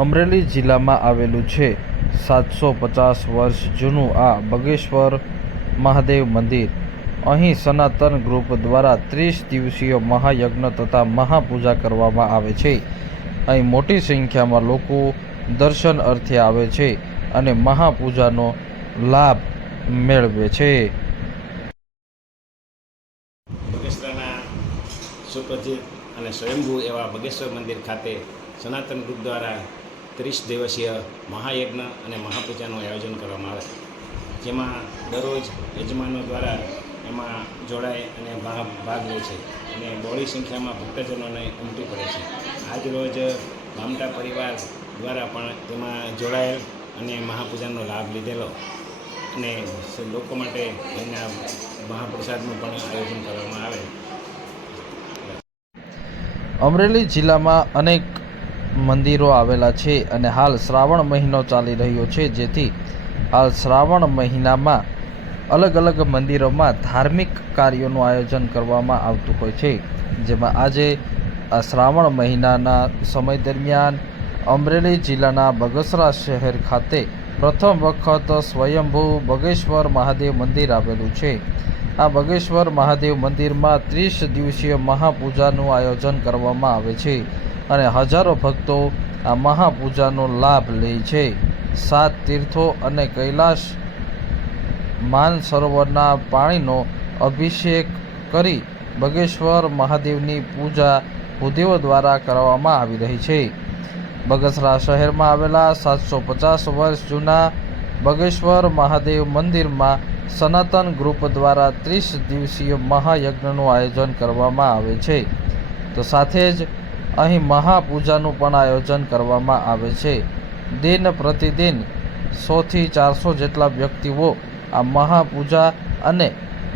અમરેલી જિલ્લામાં આવેલું છે 750 વર્ષ જૂનું આ બગેશ્વર મહાદેવ મંદિર. અહીં સનાતન ગ્રુપ દ્વારા 30 દિવસીય મહાયજ્ઞ તથા મહાપૂજા કરવામાં આવે છે. અહીં મોટી સંખ્યામાં લોકો દર્શન અર્થે આવે છે અને મહાપૂજાનો લાભ મેળવે છે. બગેશ્વરના સુપ્રસિદ્ધ અને સ્વયંભૂ એવા બગેશ્વર મંદિર ખાતે સનાતન ગ્રુપ દ્વારા 30 દિવસીય મહાયજ્ઞ અને મહાપૂજાનું આયોજન કરવામાં આવે, જેમાં દરરોજ યજમાનો દ્વારા એમાં જોડાય અને ભાગ લે છે અને બહોળી સંખ્યામાં ભક્તજનોને ઉમટી પડે છે. આજ રોજ ગામટા પરિવાર દ્વારા પણ તેમાં જોડાયેલ અને મહાપૂજાનો લાભ લીધેલો અને લોકો માટે એના મહાપ્રસાદનું પણ આયોજન કરવામાં આવે. અમરેલી જિલ્લામાં અનેક મંદિરો આવેલા છે અને હાલ શ્રાવણ મહિનો ચાલી રહ્યો છે, જેથી હાલ શ્રાવણ મહિનામાં અલગ અલગ મંદિરોમાં ધાર્મિક કાર્યોનું આયોજન કરવામાં આવતું હોય છે. જેમાં આજે આ શ્રાવણ મહિનાના સમય દરમિયાન અમરેલી જિલ્લાના બગસરા શહેર ખાતે પ્રથમ વખત સ્વયંભૂ બગેશ્વર મહાદેવ મંદિર આવેલું છે. આ બગેશ્વર મહાદેવ મંદિરમાં 30 દિવસીય મહાપૂજાનું આયોજન કરવામાં આવે છે અને હજારો ભક્તો આ મહાપૂજાનો લાભ લે છે. 7 તીર્થો અને કૈલાશ માનસરોવરના પાણીનો અભિષેક કરી બગેશ્વર મહાદેવની પૂજા ભૂદેવો દ્વારા કરવામાં આવી રહી છે. બગસરા શહેરમાં આવેલા 750 વર્ષ જૂના બગેશ્વર મહાદેવ મંદિરમાં સનાતન ગ્રુપ દ્વારા 30 દિવસીય મહાયજ્ઞનું આયોજન કરવામાં આવે છે. તો સાથે જ અહીં મહાપૂજાનું પણ આયોજન કરવામાં આવે છે. દિન પ્રતિદિન 100 થી 400 જેટલા વ્યક્તિઓ આ મહાપૂજા અને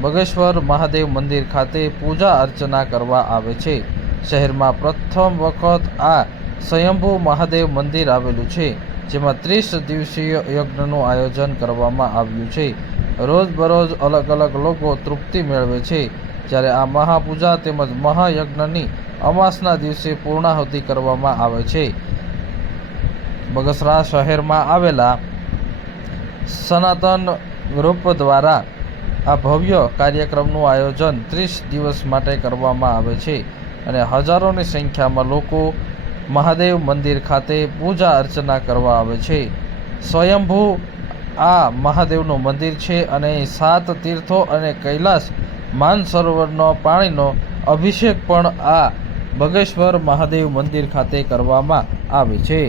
બગેશ્વર મહાદેવ મંદિર ખાતે પૂજા અર્ચના કરવા આવે છે. શહેરમાં પ્રથમ વખત આ સ્વયંભૂ મહાદેવ મંદિર આવેલું છે, જેમાં 30 દિવસીય યજ્ઞનું આયોજન કરવામાં આવ્યું છે. રોજબરોજ અલગ અલગ લોકો તૃપ્તિ મેળવે છે, જ્યારે આ મહાપૂજા તેમજ મહાયજ્ઞની અમાસના દિવસે પૂર્ણાહુતિ કરવામાં આવે છે. બગસરા શહેરમાં આવેલા સનાતન ગ્રુપ દ્વારા આ ભવ્ય કાર્યક્રમનું આયોજન 30 દિવસ માટે કરવામાં આવે છે અને હજારોની સંખ્યામાં લોકો મહાદેવ મંદિર ખાતે પૂજા અર્ચના કરવા આવે છે. સ્વયંભૂ આ મહાદેવનું મંદિર છે અને 7 તીર્થો અને કૈલાશ માનસરોવરનો પાણીનો અભિષેક પણ આ બગેશ્વર મહાદેવ મંદિર ખાતે કરવામાં આવે છે.